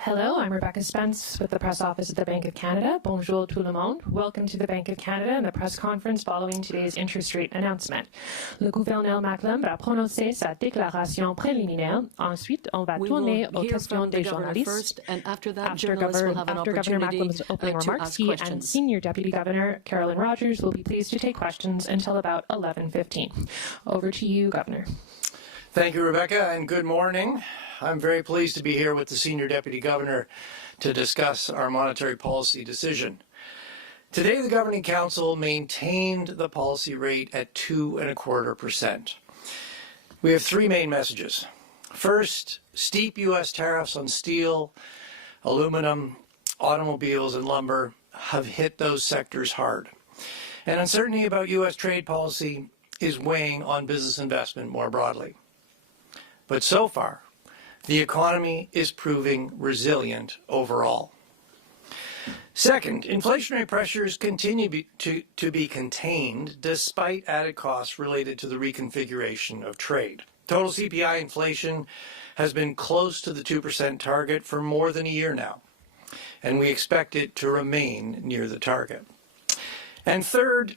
Hello, I'm Rebecca Spence with the press office at the Bank of Canada. Bonjour tout le monde. Welcome to the Bank of Canada and the press conference following today's interest rate announcement. Le gouverneur Macklem va prononcer sa déclaration préliminaire. Ensuite, on va tourner aux questions des journalistes. And after that, After journalists will have an Governor opportunity Macklem's opening to remarks, ask he and questions. Senior Deputy Governor Carolyn Rogers will be pleased to take questions until about 11:15. Over to you, Governor. Thank you, Rebecca, and good morning. I'm very pleased to be here with the Senior Deputy Governor to discuss our monetary policy decision. Today, the Governing Council maintained the policy rate at 2.25%. We have three main messages. First, steep U.S. tariffs on steel, aluminum, automobiles, and lumber have hit those sectors hard. And uncertainty about U.S. trade policy is weighing on business investment more broadly. But so far, the economy is proving resilient overall. Second, inflationary pressures continue to be contained despite added costs related to the reconfiguration of trade. Total CPI inflation has been close to the 2% target for more than a year now, and we expect it to remain near the target. And third,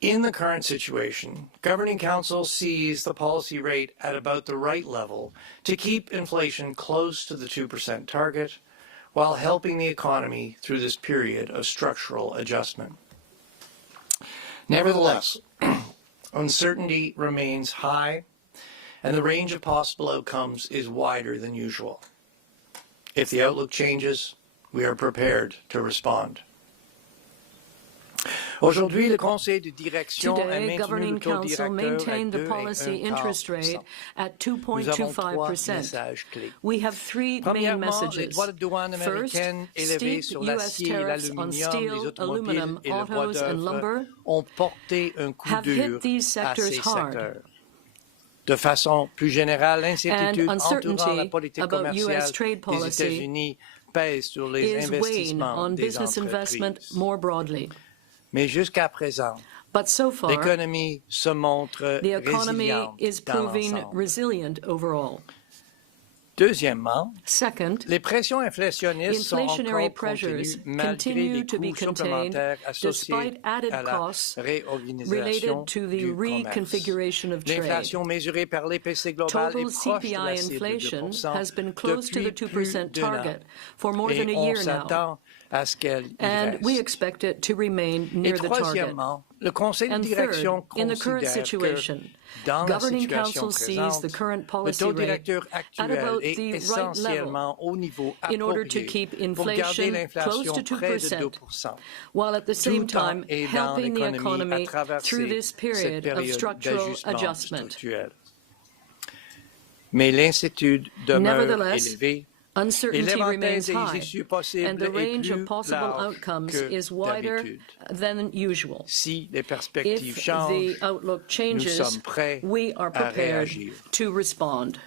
in the current situation, Governing Council sees the policy rate at about the right level to keep inflation close to the 2% target while helping the economy through this period of structural adjustment. Nevertheless, uncertainty remains high and the range of possible outcomes is wider than usual. If the outlook changes, we are prepared to respond. Aujourd'hui, le Conseil de direction a Today, maintenu Governing le taux Council directeur maintained the à policy interest rate 2,25%. at Nous avons trois 2.25%. messages clés. We have three main Premièrement, les messages. droits de douane First, américaines élevés steep sur U.S. l'acier et tariffs on l'aluminium, les steel, automobiles aluminum, et le bois autos, and d'œuvre lumber ont porté un coup have dur hit these à sectors ces hard. secteurs. De façon plus générale, And l'incertitude entourant la uncertainty politique about commerciale U.S. trade des policy États-Unis pèse sur les is weighing investissements on des business investment entreprises. more broadly. Mais jusqu'à présent, But so far, l'économie se montre the economy résiliente is dans proving l'ensemble. resilient overall. Deuxièmement, Second, les pressions inflationnistes sont inflationary encore pressures contenues malgré continue les to be coûts contained supplémentaires associés despite added à la costs réorganisation related to the du commerce. reconfiguration of trade. L'inflation mesurée par l'IPC global Total est proche de CPI la cible de inflation 2% has been close to the depuis 2% plus d'un an. target for more Et than a on year now, s'attend à ce qu'elle y and we reste. expect it to remain Et near the target. troisièmement, le Conseil de And direction third, in the current considère que situation, dans la Governing situation Council sees présente, the current le policy taux rate directeur at actuel about est the right level essentiellement au niveau in order to approprié keep pour garder inflation close l'inflation to près de 2%, 2%, while at the same tout en time aidant helping the l'économie à economy through traverser this cette period of période structural d'ajustement adjustment. structurel. Mais l'incertitude demeure Nevertheless, élevée. uncertainty remains des high, issues possibles and the est range plus of possible large outcomes que is wider d'habitude. than usual. Si les perspectives If changent, the outlook nous changes, sommes prêts we are à prepared réagir. to respond.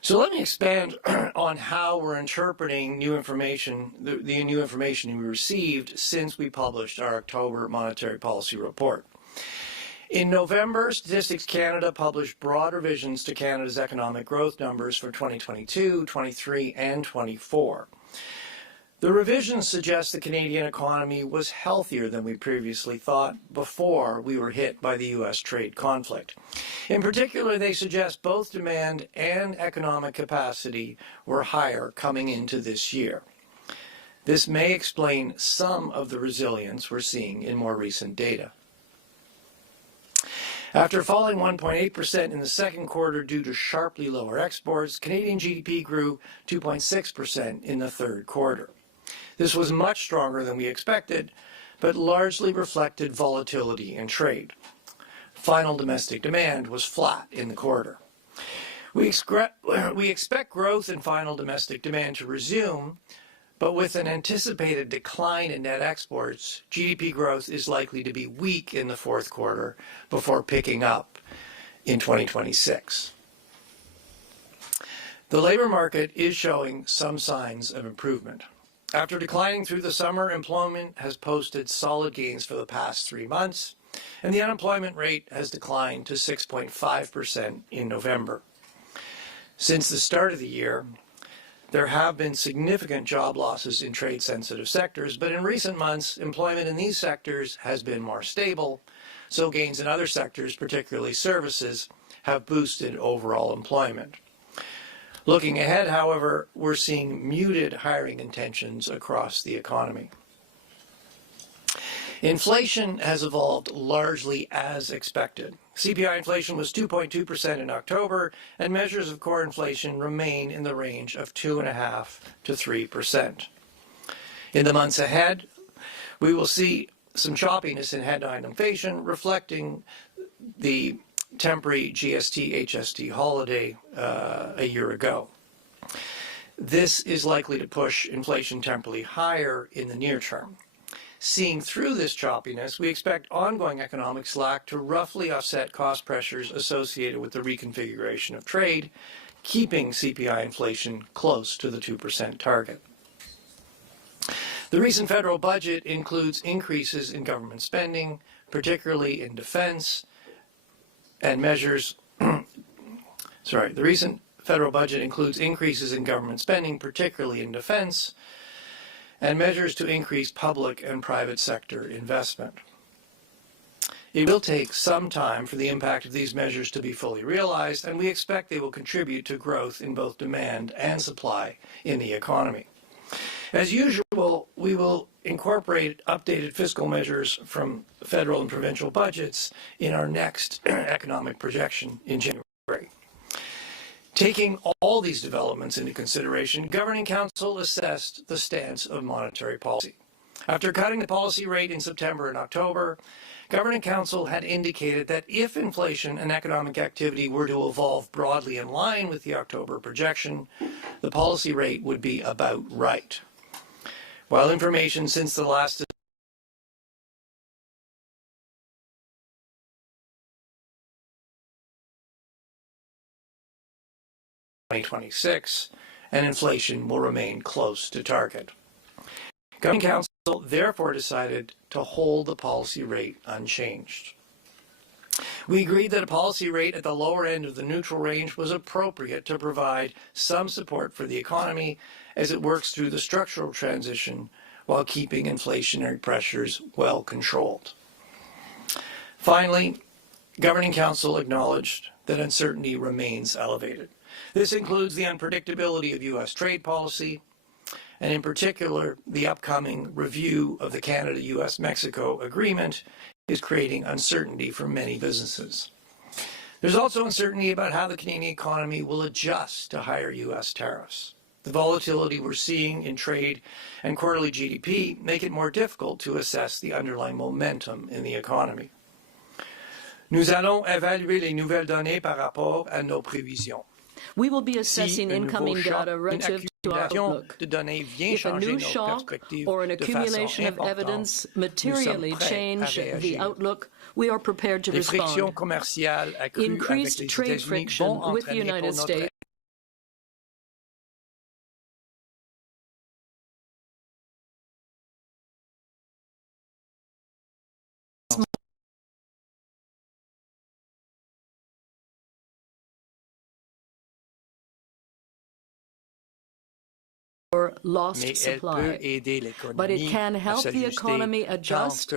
So let me expand on how we're interpreting new information, the new information we received since we published our October monetary policy report. In November, Statistics Canada published broad revisions to Canada's economic growth numbers for 2022, 23, and 24. The revisions suggest the Canadian economy was healthier than we previously thought before we were hit by the U.S. trade conflict. In particular, they suggest both demand and economic capacity were higher coming into this year. This may explain some of the resilience we're seeing in more recent data. After falling 1.8% in the second quarter due to sharply lower exports, Canadian GDP grew 2.6% in the third quarter. This was much stronger than we expected, but largely reflected volatility in trade. Final domestic demand was flat in the quarter. We expect growth in final domestic demand to resume, but with an anticipated decline in net exports, GDP growth is likely to be weak in the fourth quarter before picking up in 2026. The labor market is showing some signs of improvement. After declining through the summer, employment has posted solid gains for the past 3 months, and the unemployment rate has declined to 6.5% in November. Since the start of the year, there have been significant job losses in trade-sensitive sectors, but in recent months, employment in these sectors has been more stable, so gains in other sectors, particularly services, have boosted overall employment. Looking ahead, however, we're seeing muted hiring intentions across the economy. Inflation has evolved largely as expected. CPI inflation was 2.2% in October, and measures of core inflation remain in the range of 2.5% to 3%. In the months ahead, we will see some choppiness in headline inflation, reflecting the temporary GST-HST holiday a year ago. This is likely to push inflation temporarily higher in the near term. Seeing through this choppiness, we expect ongoing economic slack to roughly offset cost pressures associated with the reconfiguration of trade, keeping CPI inflation close to the 2% target. The recent federal budget includes increases in government spending, particularly in defense, and measures, the recent federal budget includes increases in government spending, particularly in defense, and measures to increase public and private sector investment. It will take some time for the impact of these measures to be fully realized, and we expect they will contribute to growth in both demand and supply in the economy. As usual, we will incorporate updated fiscal measures from federal and provincial budgets in our next economic projection in January. Taking all these developments into consideration, Governing Council assessed the stance of monetary policy. After cutting the policy rate in September and October, Governing Council had indicated that if inflation and economic activity were to evolve broadly in line with the October projection, the policy rate would be about right. While information since the last 2026, and inflation will remain close to target. Governing Council therefore decided to hold the policy rate unchanged. We agreed that a policy rate at the lower end of the neutral range was appropriate to provide some support for the economy as it works through the structural transition while keeping inflationary pressures well controlled. Finally, Governing Council acknowledged that uncertainty remains elevated. This includes the unpredictability of U.S. trade policy, and in particular, the upcoming review of the Canada-U.S.-Mexico agreement is creating uncertainty for many businesses. There's also uncertainty about how the Canadian economy will adjust to higher U.S. tariffs. The volatility we're seeing in trade and quarterly GDP make it more difficult to assess the underlying momentum in the economy. Nous allons évaluer les nouvelles données par rapport à nos prévisions. We will be assessing incoming data relative to our outlook. If a new shock or an accumulation of evidence materially change the outlook, we are prepared to respond. Increased trade friction with the United States or lost supply, but it can help the economy adjust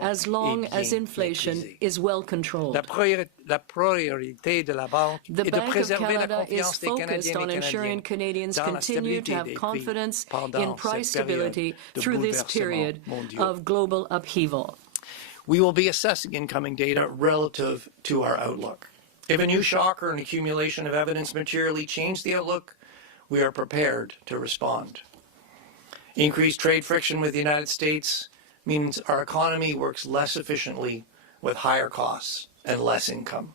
as long as inflation is well controlled. The Bank of Canada is focused on ensuring Canadians continue to have confidence in price stability through this period of global upheaval. We will be assessing incoming data relative to our outlook. If a new shock or an accumulation of evidence materially change the outlook, we are prepared to respond. Increased trade friction with the United States means our economy works less efficiently with higher costs and less income.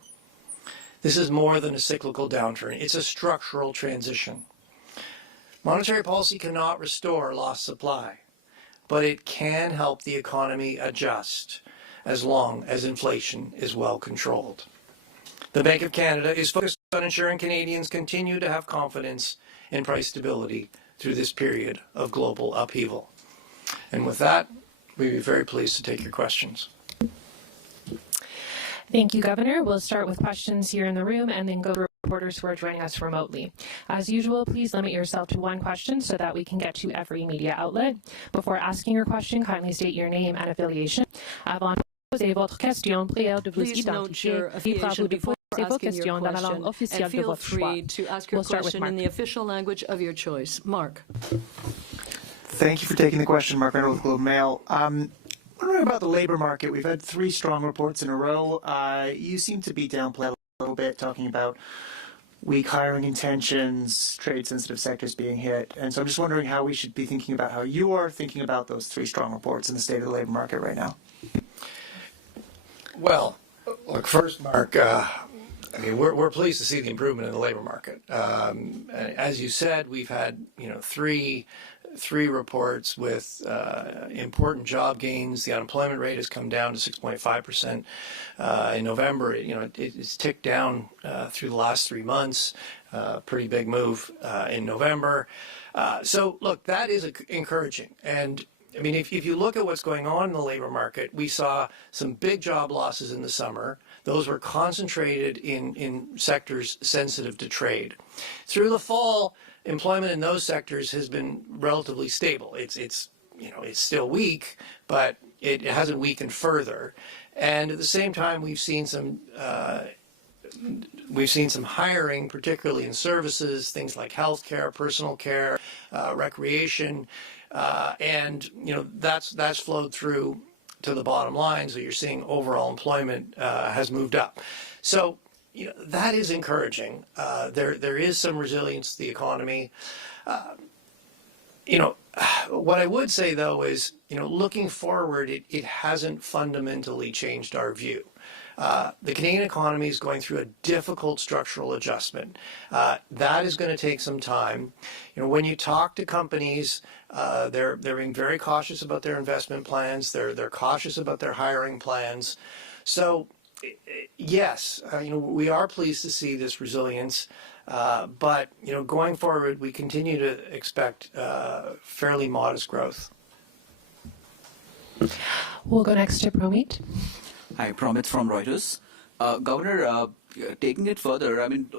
This is more than a cyclical downturn. It's a structural transition. Monetary policy cannot restore lost supply, but it can help the economy adjust as long as inflation is well controlled. The Bank of Canada is focused on ensuring Canadians continue to have confidence in price stability through this period of global upheaval. And with that, we'd be very pleased to take your questions. Thank you, Governor. We'll start with questions here in the room and then go to reporters who are joining us remotely. As usual, please limit yourself to one question so that we can get to every media outlet. Before asking your question, kindly state your name and affiliation. Avant de poser votre question, prière de vous identifier. Libre à vous de poser vos questions dans la langue officielle de votre choix. To ask your question in the official language of your choice. Mark. Thank you for taking the question, Mark Reynolds with Globe Mail. Wondering about the labor market. We've had 3 strong reports in a row. You seem to be downplaying a little bit, talking about weak hiring intentions, trade-sensitive sectors being hit. And so I'm just wondering how we should be thinking about how you are thinking about those 3 strong reports in the state of the labor market right now. Well, look, first, Mark, I mean, we're pleased to see the improvement in the labor market. As you said, we've had, three reports with important job gains. The unemployment rate has come down to 6.5% in November. It's ticked down through the last 3 months. Pretty big move in November. So look, that is encouraging. And I mean, if you look at what's going on in the labor market, we saw some big job losses in the summer. Those were concentrated in sectors sensitive to trade. Through the fall, employment in those sectors has been relatively stable. It's still weak, but it hasn't weakened further. And at the same time, we've seen some hiring, particularly in services, things like healthcare, personal care, recreation, and that's flowed through to the bottom line. So you're seeing overall employment has moved up. So that is encouraging. There is some resilience to the economy. What I would say though is, looking forward, it hasn't fundamentally changed our view. The Canadian economy is going through a difficult structural adjustment. That is going to take some time. When you talk to companies, they're being very cautious about their investment plans. They're cautious about their hiring plans. So yes, we are pleased to see this resilience, but going forward, we continue to expect fairly modest growth. We'll go next to Promit. Hi, Promit from Reuters. Governor, taking it further, I mean,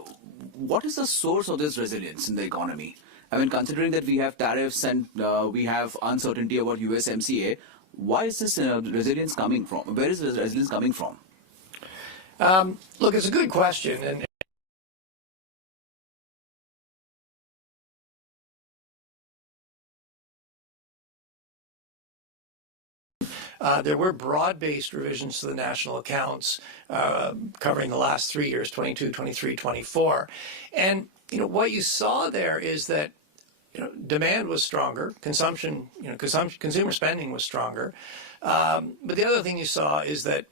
what is the source of this resilience in the economy? I mean, considering that we have tariffs and we have uncertainty about USMCA, why is this resilience coming from? Where is this resilience coming from? Look, it's a good question, and there were broad-based revisions to the national accounts covering the last 3 years, 22, 23, 24. And, what you saw there is that, demand was stronger, consumption, consumer spending was stronger. But the other thing you saw is that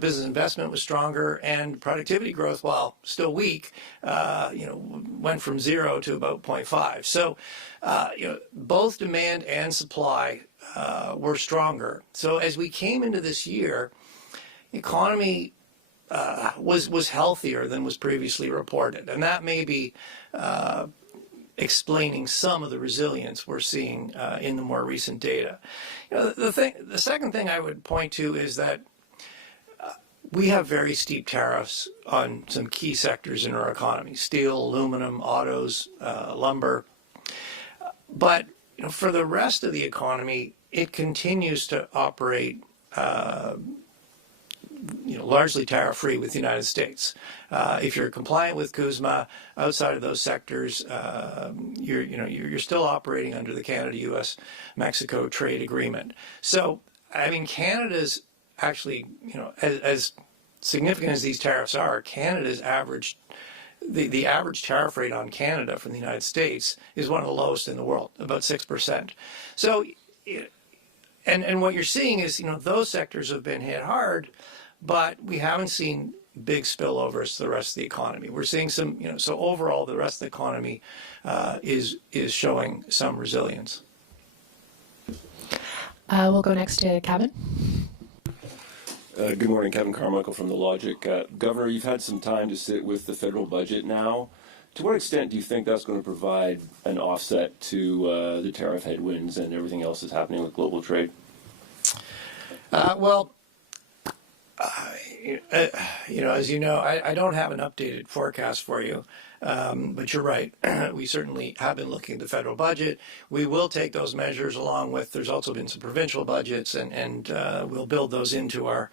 business investment was stronger, and productivity growth, while still weak, went from 0 to about 0.5. So, both demand and supply were stronger. So as we came into this year, the economy was healthier than was previously reported, and that may be explaining some of the resilience we're seeing in the more recent data. The second thing I would point to is that we have very steep tariffs on some key sectors in our economy: steel, aluminum, autos, lumber. But for the rest of the economy, it continues to operate largely tariff-free with the United States. If you're compliant with CUSMA, outside of those sectors, you're still operating under the Canada-U.S.-Mexico trade agreement. So, I mean, Canada's actually, as significant as these tariffs are, Canada's average, the average tariff rate on Canada from the United States is one of the lowest in the world, about 6%. So, and what you're seeing is, those sectors have been hit hard, but we haven't seen big spillovers to the rest of the economy. We're seeing some, so overall, the rest of the economy is showing some resilience. We'll go next to Kevin. Good morning, Kevin Carmichael from The Logic. Governor, you've had some time to sit with the federal budget now. To what extent do you think that's going to provide an offset to the tariff headwinds and everything else that's happening with global trade? Well, As you know, I don't have an updated forecast for you, but you're right. We certainly have been looking at the federal budget. We will take those measures along with, there's also been some provincial budgets, and we'll build those into our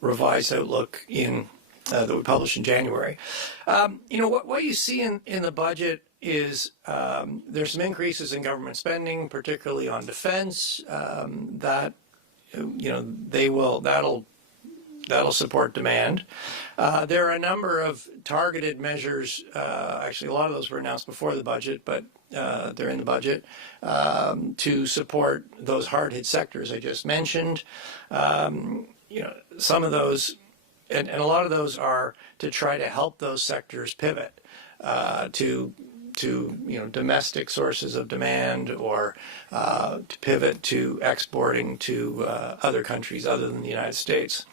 revised outlook that we published in January. What you see in the budget is there's some increases in government spending, particularly on defense, that'll support demand. There are a number of targeted measures. Actually, a lot of those were announced before the budget, but they're in the budget to support those hard-hit sectors I just mentioned. Some of those, and a lot of those are to try to help those sectors pivot to domestic sources of demand, or to pivot to exporting to other countries other than the United States.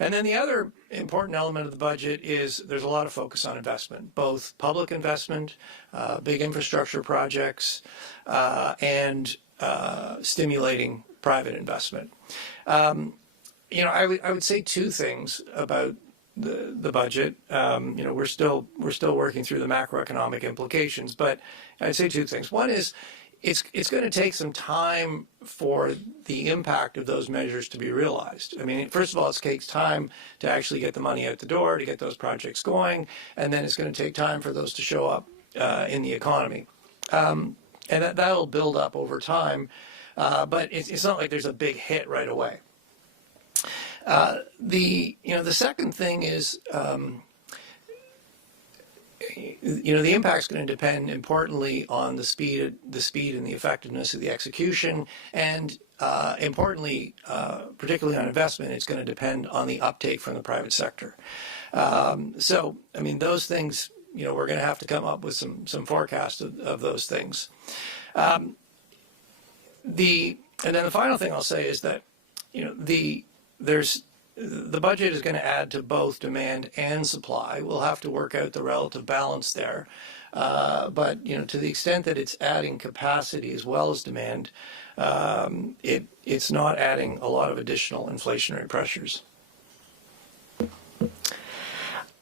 And then the other important element of the budget is there's a lot of focus on investment, both public investment, big infrastructure projects, and stimulating private investment. I would say two things about the budget. We're still working through the macroeconomic implications, but I'd say two things. One is it's going to take some time for the impact of those measures to be realized. I mean, first of all, it takes time to actually get the money out the door, to get those projects going, and then it's going to take time for those to show up in the economy. And that'll build up over time, but it's not like there's a big hit right away. The second thing is, the impact's going to depend importantly on the speed and the effectiveness of the execution, and importantly, particularly on investment, it's going to depend on the uptake from the private sector. Those things, we're going to have to come up with some forecasts of those things. And then the final thing I'll say is that, the budget is going to add to both demand and supply. We'll have to work out the relative balance there. But to the extent that it's adding capacity as well as demand, it's not adding a lot of additional inflationary pressures.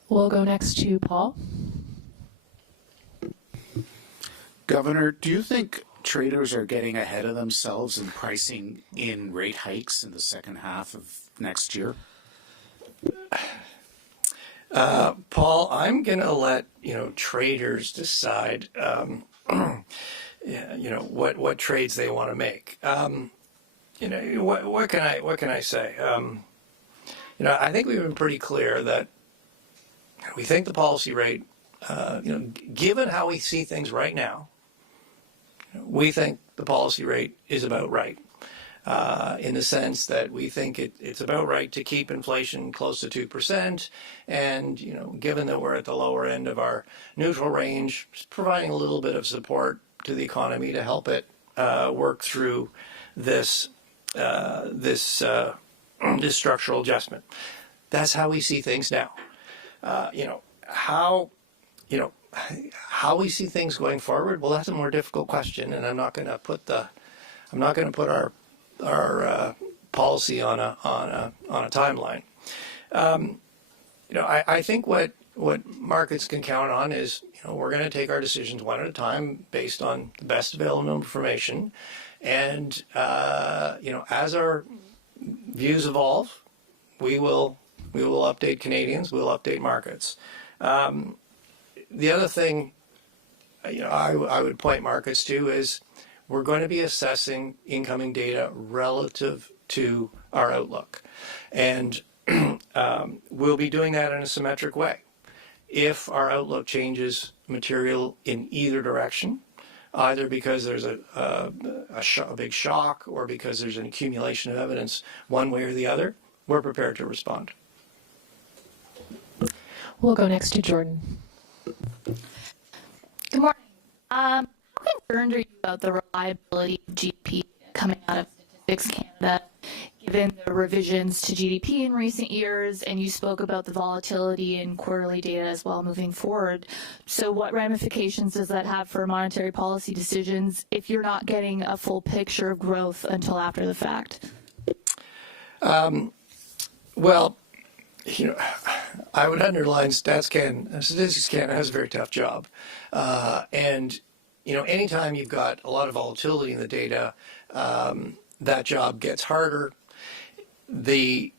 We'll go next to Paul. Governor, do you think traders are getting ahead of themselves in pricing in rate hikes in the second half of next year? Paul, I'm going to let traders decide what trades they want to make. What can I say? I think we've been pretty clear that we think the policy rate, given how we see things right now, we think the policy rate is about right. In the sense that we think it's about right to keep inflation close to 2%, and given that we're at the lower end of our neutral range, just providing a little bit of support to the economy to help it work through this structural adjustment. That's how we see things now. How we see things going forward, well, that's a more difficult question, and I'm not going to put our policy on a timeline. I think what markets can count on is we're going to take our decisions one at a time based on the best available information, and as our views evolve, we will update Canadians, we'll update markets. The other thing I would point markets to is we're going to be assessing incoming data relative to our outlook. And we'll be doing that in a symmetric way. If our outlook changes material in either direction, either because there's a big shock or because there's an accumulation of evidence one way or the other, we're prepared to respond. We'll go next to Jordan. Good morning. How concerned are you about the reliability of GDP coming out of Statistics Canada, given the revisions to GDP in recent years, and you spoke about the volatility in quarterly data as well moving forward? So what ramifications does that have for monetary policy decisions if you're not getting a full picture of growth until after the fact? Well, I would underline Statistics Canada has a very tough job. And anytime you've got a lot of volatility in the data, that job gets harder. It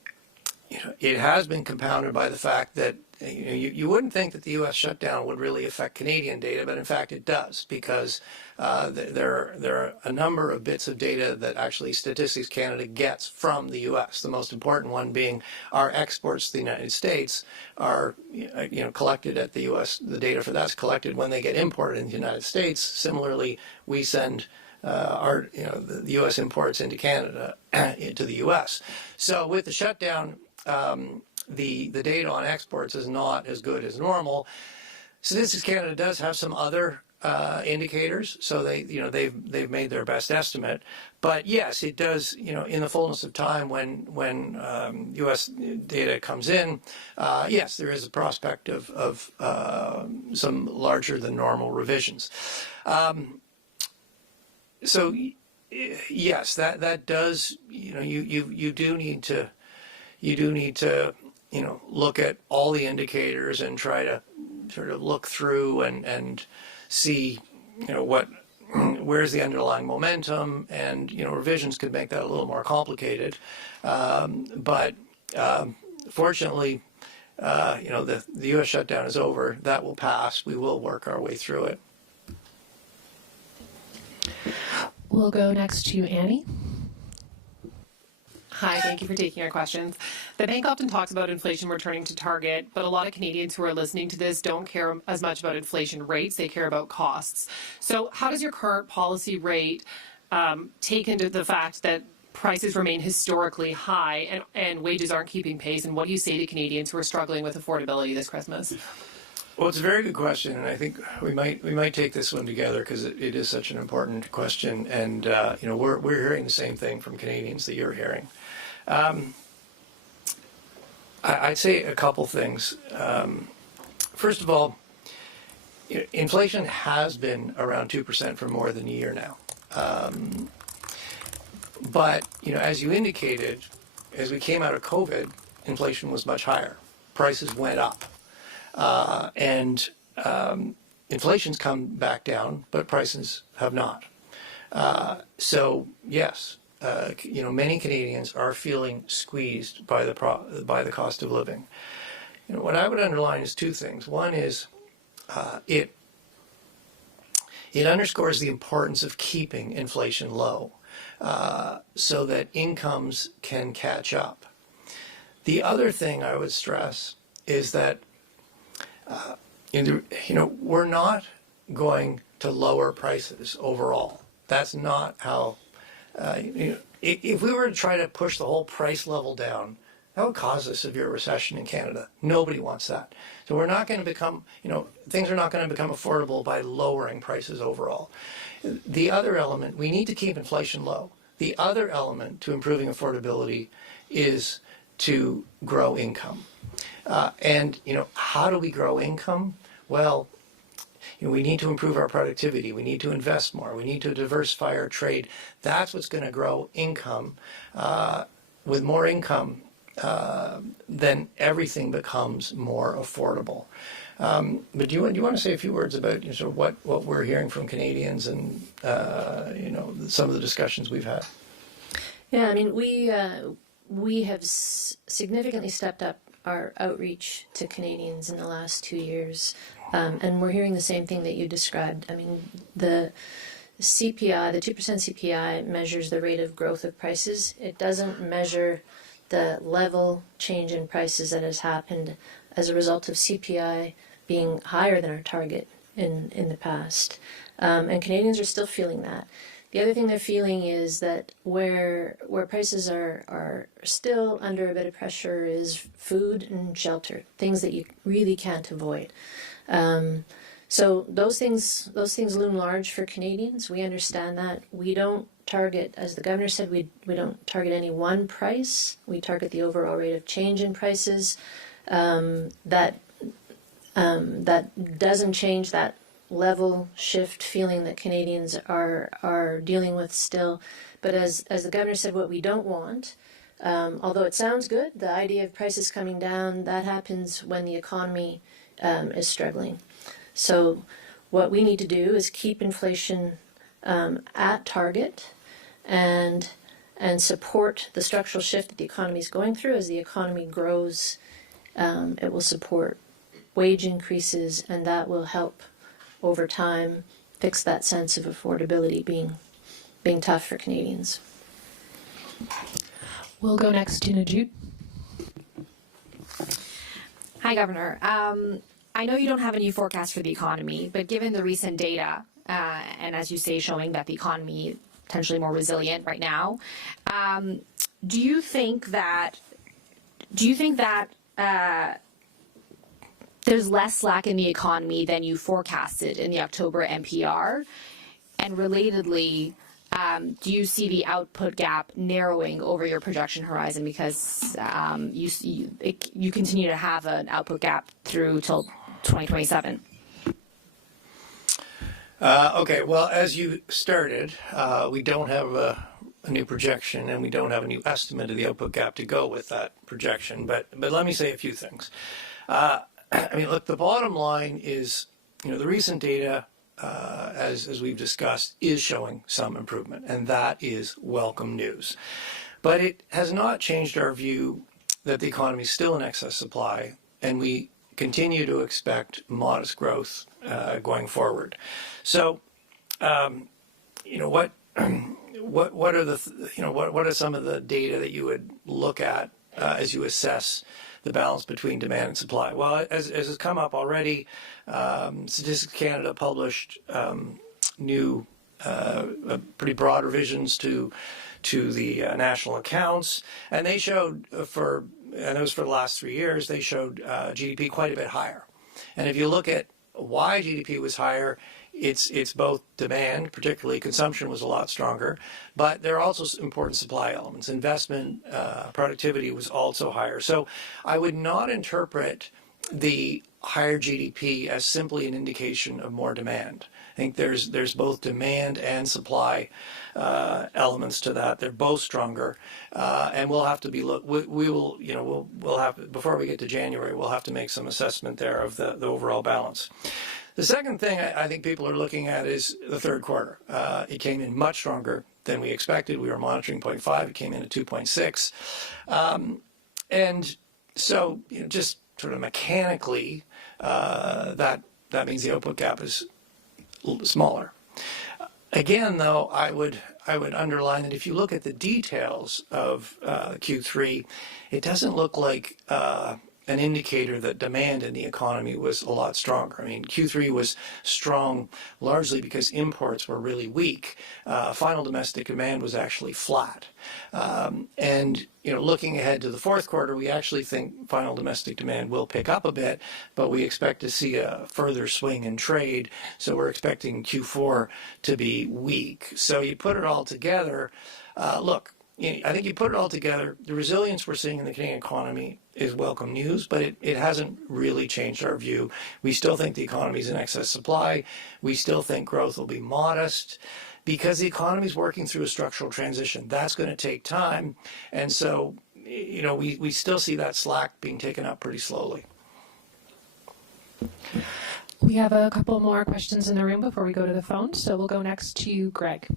has been compounded by the fact that you wouldn't think that the U.S. shutdown would really affect Canadian data, but in fact it does, because there are a number of bits of data that actually Statistics Canada gets from the U.S. The most important one being our exports to the United States are collected at the U.S. The data for that's collected when they get imported in the United States. Similarly, we send the U.S. imports into Canada into the U.S. So with the shutdown, the data on exports is not as good as normal. Statistics Canada does have some other indicators, so they've made their best estimate. But yes, it does. In the fullness of time, when U.S. data comes in, yes, there is a prospect of some larger than normal revisions. So yes, that does. You do need to look at all the indicators and try to sort of look through and see where's the underlying momentum, and revisions could make that a little more complicated. But fortunately, the U.S. shutdown is over. That will pass. We will work our way through it. We'll go next to Annie. Hi, thank you for taking our questions. The bank often talks about inflation returning to target, but a lot of Canadians who are listening to this don't care as much about inflation rates, they care about costs. So how does your current policy rate take into the fact that prices remain historically high and wages aren't keeping pace? And what do you say to Canadians who are struggling with affordability this Christmas? Well, it's a very good question, and I think we might take this one together, because it is such an important question, and we're hearing the same thing from Canadians that you're hearing. I'd say a couple things. First of all, inflation has been around 2% for more than a year now, but as you indicated, as we came out of COVID, inflation was much higher. Prices went up. And inflation's come back down, but prices have not. So yes, many Canadians are feeling squeezed by the cost of living. What I would underline is two things. One is it underscores the importance of keeping inflation low, so that incomes can catch up. The other thing I would stress is that we're not going to lower prices overall. That's not how. If we were to try to push the whole price level down, that would cause a severe recession in Canada. Nobody wants that. So we're not going to become, things are not going to become affordable by lowering prices overall. The other element, we need to keep inflation low. The other element to improving affordability is to grow income. And how do we grow income? Well, we need to improve our productivity. We need to invest more. We need to diversify our trade. That's what's going to grow income. With more income, then everything becomes more affordable. But do you want to say a few words about sort of what we're hearing from Canadians and some of the discussions we've had? Yeah, I mean, we have significantly stepped up our outreach to Canadians in the last 2 years, and we're hearing the same thing that you described. I mean, the CPI, the 2% CPI measures the rate of growth of prices. It doesn't measure the level change in prices that has happened as a result of CPI being higher than our target in the past. And Canadians are still feeling that. The other thing they're feeling is that where prices are still under a bit of pressure is food and shelter, things that you really can't avoid. So those things loom large for Canadians. We understand that. We don't target, as the governor said, we don't target any one price. We target the overall rate of change in prices. That doesn't change that level shift feeling that Canadians are dealing with still. But as the governor said, what we don't want Although it sounds good, the idea of prices coming down, that happens when the economy is struggling. So what we need to do is keep inflation at target and support the structural shift that the economy is going through. As the economy grows, it will support wage increases, and that will help over time fix that sense of affordability being tough for Canadians. We'll go next to Najut. Hi, Governor. I know you don't have a new forecast for the economy, but given the recent data, and as you say, showing that the economy is potentially more resilient right now, do you think that there's less slack in the economy than you forecasted in the October NPR? And relatedly, do you see the output gap narrowing over your projection horizon because you continue to have an output gap through till 2027? Okay, well, as you started, we don't have a new projection and we don't have a new estimate of the output gap to go with that projection. But let me say a few things. I mean, look, the bottom line is, the recent data, as we've discussed, is showing some improvement, and that is welcome news. But it has not changed our view that the economy is still in excess supply, and we continue to expect modest growth going forward. So, what are what are some of the data that you would look at as you assess the balance between demand and supply? Well, as has come up already, Statistics Canada published new, pretty broad revisions to the national accounts, and they showed and it was for the last 3 years, they showed GDP quite a bit higher. And if you look at why GDP was higher, it's both demand, particularly consumption was a lot stronger, but there are also important supply elements. Investment, productivity was also higher. So I would not interpret the higher GDP as simply an indication of more demand. I think there's both demand and supply elements to that. They're both stronger, and we'll have to be we'll have, before we get to January, we'll have to make some assessment there of the overall balance. The second thing I think people are looking at is the third quarter. It came in much stronger than we expected. We were monitoring 0.5. It came in at 2.6. And so, just sort of mechanically, that means the output gap is smaller. Again, though, I would underline that if you look at the details of Q3, it doesn't look like an indicator that demand in the economy was a lot stronger. I mean, Q3 was strong largely because imports were really weak. Final domestic demand was actually flat. And, looking ahead to the fourth quarter, we actually think final domestic demand will pick up a bit, but we expect to see a further swing in trade. So we're expecting Q4 to be weak. So you put it all together, I think you put it all together, the resilience we're seeing in the Canadian economy is welcome news, but it hasn't really changed our view. We still think the economy is in excess supply. We still think growth will be modest because the economy is working through a structural transition. That's going to take time. And so, we still see that slack being taken up pretty slowly. We have a couple more questions in the room before we go to the phone, so we'll go next to Greg.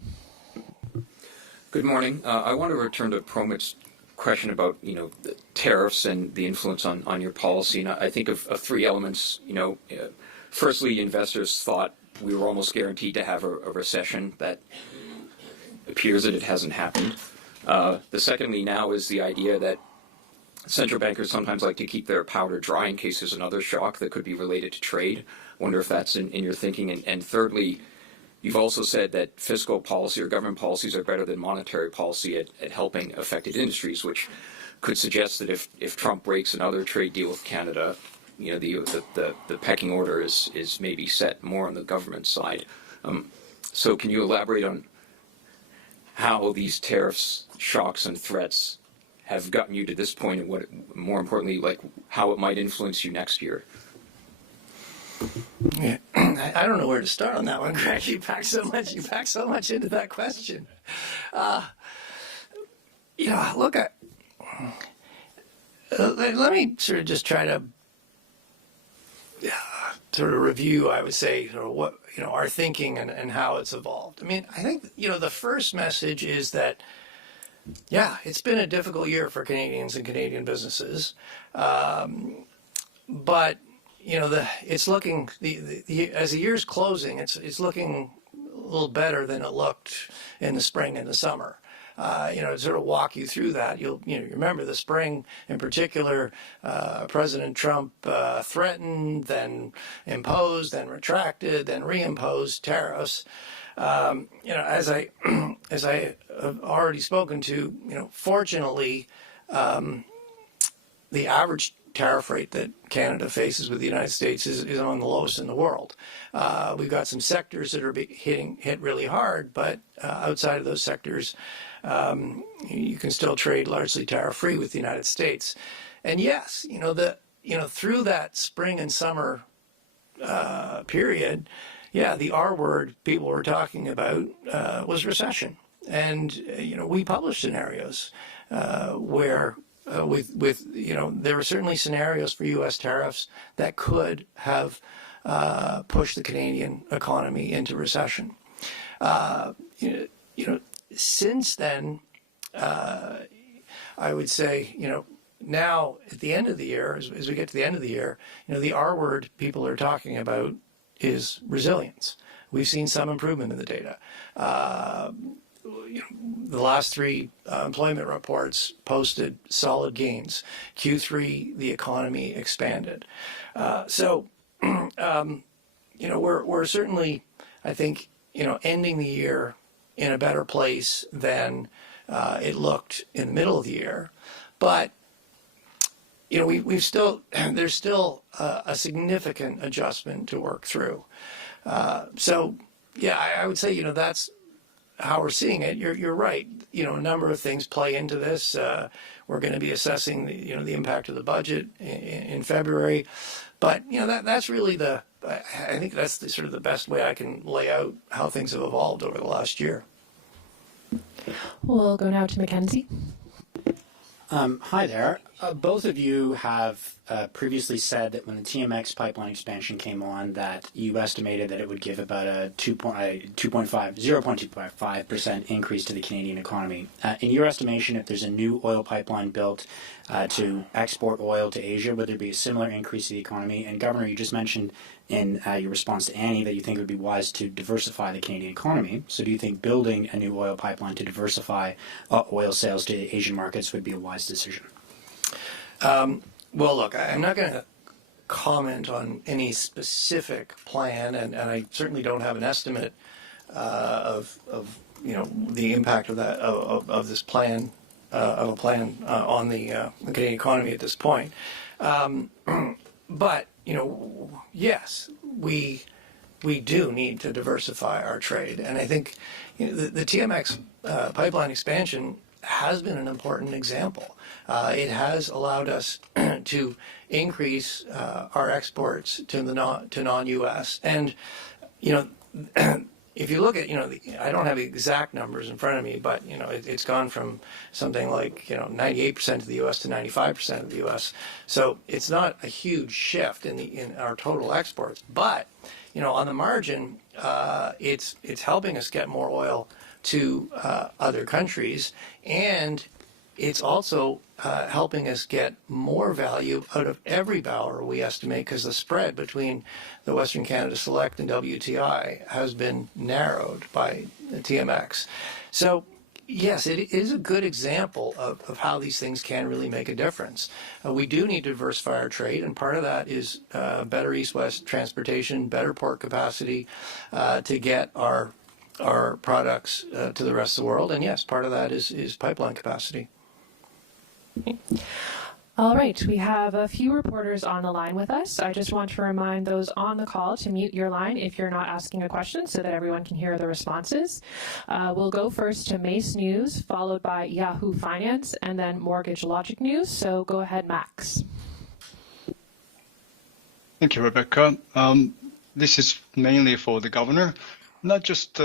Good morning. I want to return to Promit's question about, the tariffs and the influence on your policy. And I think of three elements. Firstly, investors thought we were almost guaranteed to have a recession. That appears that it hasn't happened. The secondly now is the idea that central bankers sometimes like to keep their powder dry in case there's another shock that could be related to trade. Wonder if that's in your thinking. And thirdly, you've also said that fiscal policy or government policies are better than monetary policy at helping affected industries, which could suggest that if Trump breaks another trade deal with Canada, the pecking order is maybe set more on the government side. So can you elaborate on how these tariffs, shocks, and threats have gotten you to this point, and what, more importantly, how it might influence you next year? Yeah. I don't know where to start on that one, Greg. You packed so much into that question. Look, let me sort of just try to sort of review, I would say, sort of what, our thinking and how it's evolved. I mean, I think, the first message is that, yeah, it's been a difficult year for Canadians and Canadian businesses. But, it's looking, as the year's closing, it's looking a little better than it looked in the spring and the summer. To sort of walk you through that, you remember the spring in particular, President Trump threatened, then imposed, then retracted, then reimposed tariffs. As I have already spoken to, fortunately, the average tariff rate that Canada faces with the United States is among the lowest in the world. We've got some sectors that are hit really hard, but outside of those sectors, you can still trade largely tariff-free with the United States. And yes, through that spring and summer period, yeah, the R word people were talking about was recession. And, we published scenarios where there were certainly scenarios for U.S. tariffs that could have pushed the Canadian economy into recession. Since then, I would say, now at the end of the year, as we get to the end of the year, the R word people are talking about is resilience. We've seen some improvement in the data. The last three employment reports posted solid gains. Q3, the economy expanded. We're certainly, I think, ending the year in a better place than it looked in the middle of the year. But, we've still, there's still a significant adjustment to work through. I would say, that's how we're seeing it. You're right. A number of things play into this. We're going to be assessing the impact of the budget in February, but that's really I think that's sort of the best way I can lay out how things have evolved over the last year. We'll go now to Mackenzie. Hi there. Both of you have previously said that when the TMX expansion came on, that you estimated that it would give about a 0.25% increase to the Canadian economy. In your estimation, if there's a new oil pipeline built to export oil to Asia, would there be a similar increase to the economy? And Governor, you just mentioned in your response to Annie that you think it would be wise to diversify the Canadian economy. So do you think building a new oil pipeline to diversify oil sales to Asian markets would be a wise decision? Well, look, I'm not going to comment on any specific plan, and I certainly don't have an estimate of the impact of that of this plan on the Canadian economy at this point. But yes, we do need to diversify our trade, and I think the TMX pipeline expansion has been an important example. It has allowed us to increase our exports to non-U.S. And if you look at I don't have the exact numbers in front of me, but it's gone from something like 98% of the U.S. to 95% of the U.S. So it's not a huge shift in our total exports, but on the margin, it's helping us get more oil to other countries, and it's also helping us get more value out of every barrel we estimate, because the spread between the Western Canada Select and WTI has been narrowed by the TMX. So yes, it is a good example of how these things can really make a difference. We do need to diversify our trade, and part of that is better east-west transportation, better port capacity to get our products to the rest of the world. And yes, part of that is pipeline capacity. All right, we have a few reporters on the line with us. I just want to remind those on the call to mute your line if you're not asking a question so that everyone can hear the responses. We'll go first to Mace News, followed by Yahoo Finance, and then Mortgage Logic News. So go ahead, Max. Thank you, Rebecca. This is mainly for the governor. not just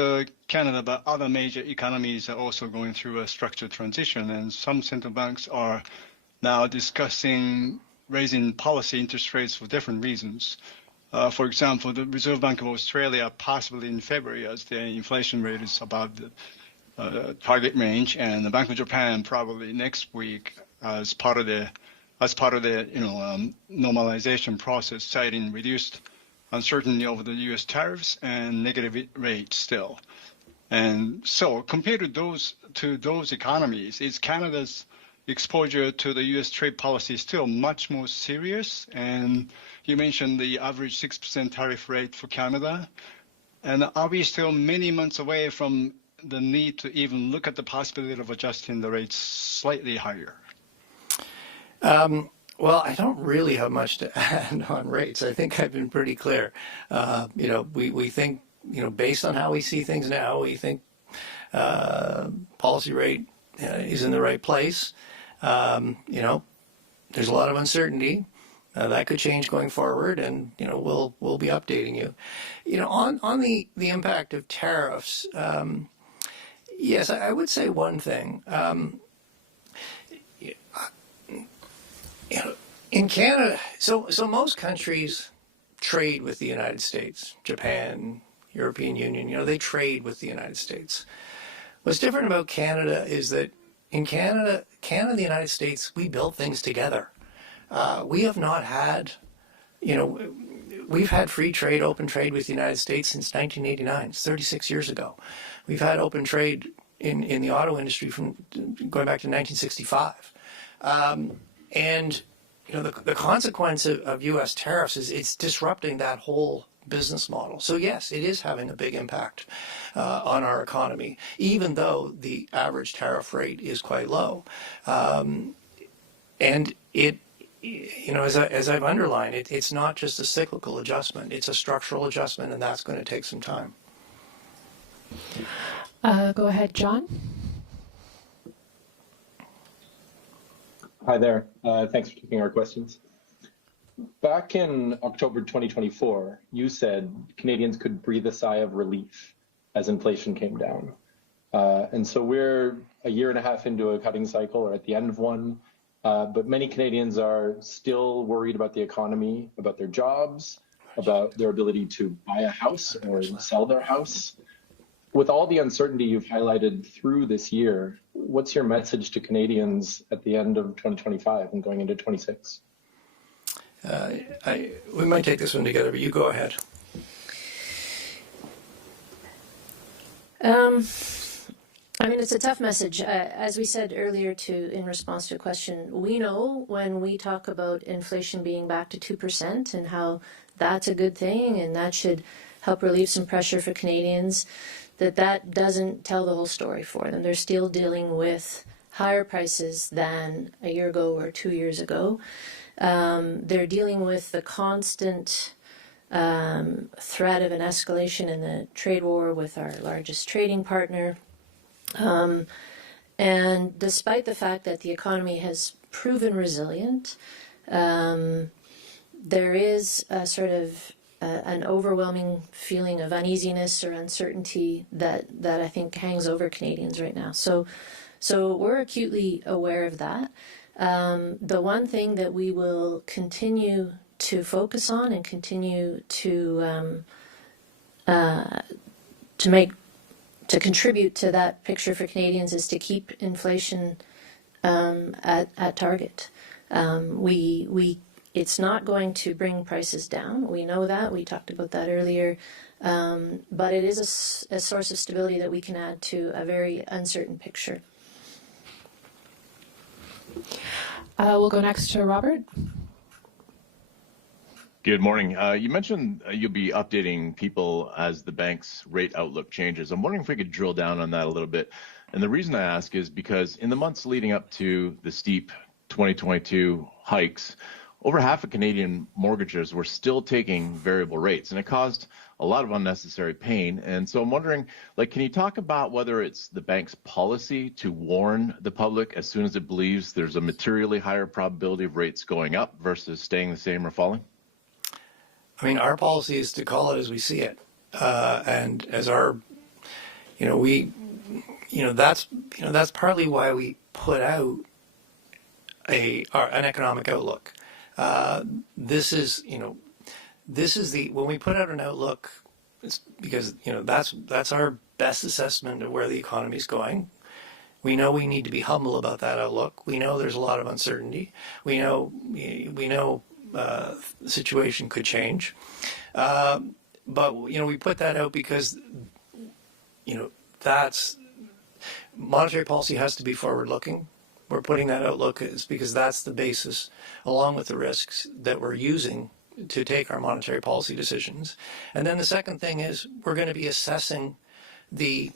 Canada, but other major economies are also going through a structural transition, and some central banks are now discussing raising policy interest rates for different reasons. For example, the Reserve Bank of Australia, possibly in February, as the inflation rate is above the target range, and the Bank of Japan probably next week as part of the normalization process, citing reduced uncertainty over the U.S. tariffs and negative rates still. And so, compared to those economies, is Canada's exposure to the U.S. trade policy still much more serious? And you mentioned the average 6% tariff rate for Canada. And are we still many months away from the need to even look at the possibility of adjusting the rates slightly higher? Well, I don't really have much to add on rates. I think I've been pretty clear. We think, based on how we see things now, we think policy rate is in the right place. There's a lot of uncertainty. That could change going forward, and we'll be updating you. On the impact of tariffs, yes, I would say one thing. In Canada, so most countries trade with the United States, Japan, European Union. They trade with the United States. What's different about Canada is that in Canada and the United States, we build things together. We have not had, we've had free trade, open trade with the United States since 1989. It's 36 years ago. We've had open trade in the auto industry from going back to 1965. And the consequence of U.S. tariffs is it's disrupting that whole business model. So yes, it is having a big impact on our economy, even though the average tariff rate is quite low. And it, as I've underlined, it's not just a cyclical adjustment; it's a structural adjustment, and that's going to take some time. Go ahead, John. Hi there. Thanks for taking our questions. Back in October 2024, you said Canadians could breathe a sigh of relief as inflation came down. And so we're a year and a half into a cutting cycle, or at the end of one, but many Canadians are still worried about the economy, about their jobs, about their ability to buy a house or sell their house. With all the uncertainty you've highlighted through this year, what's your message to Canadians at the end of 2025 and going into 26? We might take this one together, but you go ahead. It's a tough message. As we said earlier in response to a question, we know when we talk about inflation being back to 2% and how that's a good thing and that should help relieve some pressure for Canadians, that doesn't tell the whole story for them. They're still dealing with higher prices than a year ago or 2 years ago. They're dealing with the constant threat of an escalation in the trade war with our largest trading partner. And despite the fact that the economy has proven resilient, there is a sort of an overwhelming feeling of uneasiness or uncertainty that I think hangs over Canadians right now. So we're acutely aware of that. The one thing that we will continue to focus on and continue to contribute to that picture for Canadians is to keep inflation at target. It's not going to bring prices down. We know that. We talked about that earlier. But it is a source of stability that we can add to a very uncertain picture. We'll go next to Robert. Good morning. You mentioned you'll be updating people as the bank's rate outlook changes. I'm wondering if we could drill down on that a little bit. And the reason I ask is because in the months leading up to the steep 2022 hikes, over half of Canadian mortgagers were still taking variable rates, and it caused a lot of unnecessary pain. And so I'm wondering, can you talk about whether it's the bank's policy to warn the public as soon as it believes there's a materially higher probability of rates going up versus staying the same or falling? Our policy is to call it as we see it. and as our, that's partly why we put out an economic outlook. This is when we put out an outlook, it's because that's our best assessment of where the economy is going. We know we need to be humble about that outlook. We know there's a lot of uncertainty. We know the situation could change, but we put that out because that's monetary policy has to be forward-looking. We're putting that outlook is because that's the basis, along with the risks that we're using to take our monetary policy decisions. And then the second thing is we're going to be assessing the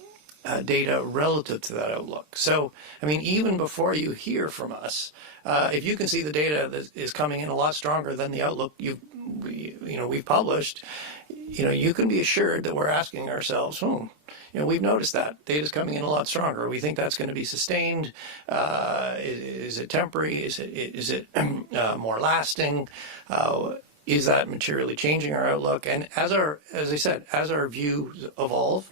data relative to that outlook. So, I mean, even before you hear from us, if you can see the data that is coming in a lot stronger than the outlook we've published, you can be assured that we're asking ourselves, we've noticed that data's coming in a lot stronger. We think that's going to be sustained. Is it temporary? Is it more lasting? Is that materially changing our outlook? And as I said, as our views evolve,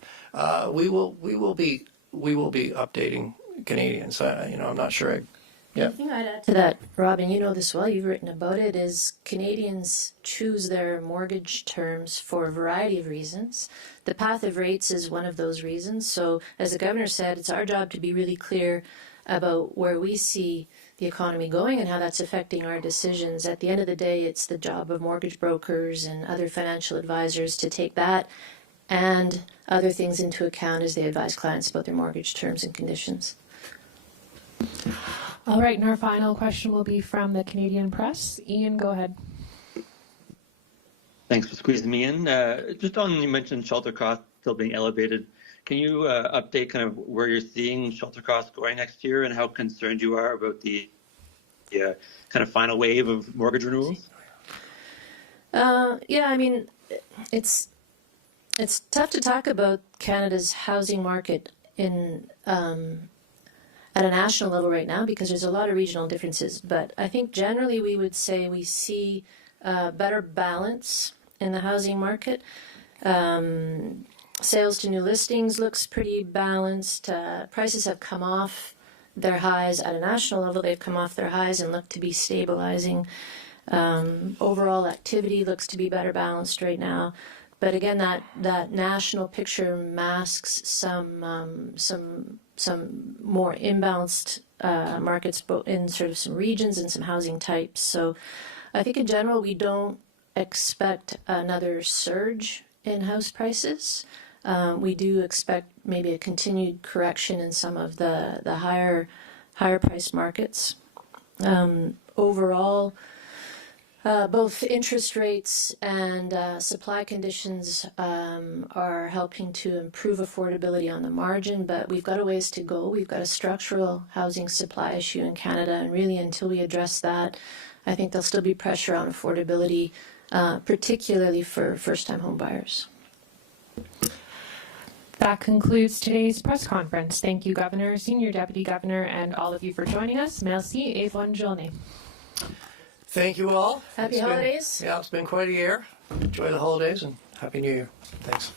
we will be updating Canadians. I'm not sure. The thing I'd add to that, Robin, you know this well, you've written about it, is Canadians choose their mortgage terms for a variety of reasons. The path of rates is one of those reasons. So as the Governor said, it's our job to be really clear about where we see the economy going and how that's affecting our decisions. At the end of the day, it's the job of mortgage brokers and other financial advisors to take that and other things into account as they advise clients about their mortgage terms and conditions. All right, and our final question will be from the Canadian Press. Ian, go ahead. Thanks for squeezing me in. Just on, you mentioned shelter costs still being elevated. Can you update kind of where you're seeing shelter costs going next year and how concerned you are about the kind of final wave of mortgage renewals? Yeah, I mean, it's tough to talk about Canada's housing market at a national level right now because there's a lot of regional differences. But I think generally we would say we see better balance in the housing market. Sales to new listings looks pretty balanced. Prices have come off their highs at a national level. They've come off their highs and look to be stabilizing. Overall activity looks to be better balanced right now. But again, that national picture masks some more imbalanced markets in sort of some regions and some housing types. So I think in general we don't expect another surge in house prices. We do expect maybe a continued correction in some of the higher priced markets. Overall, both interest rates and supply conditions are helping to improve affordability on the margin, but we've got a ways to go. We've got a structural housing supply issue in Canada, and really until we address that, I think there'll still be pressure on affordability, particularly for first-time home buyers. That concludes today's press conference. Thank you, Governor, Senior Deputy Governor, and all of you for joining us. Merci et bonne journée. Thank you all. Happy holidays. It's been quite a year. Enjoy the holidays and Happy New Year. Thanks.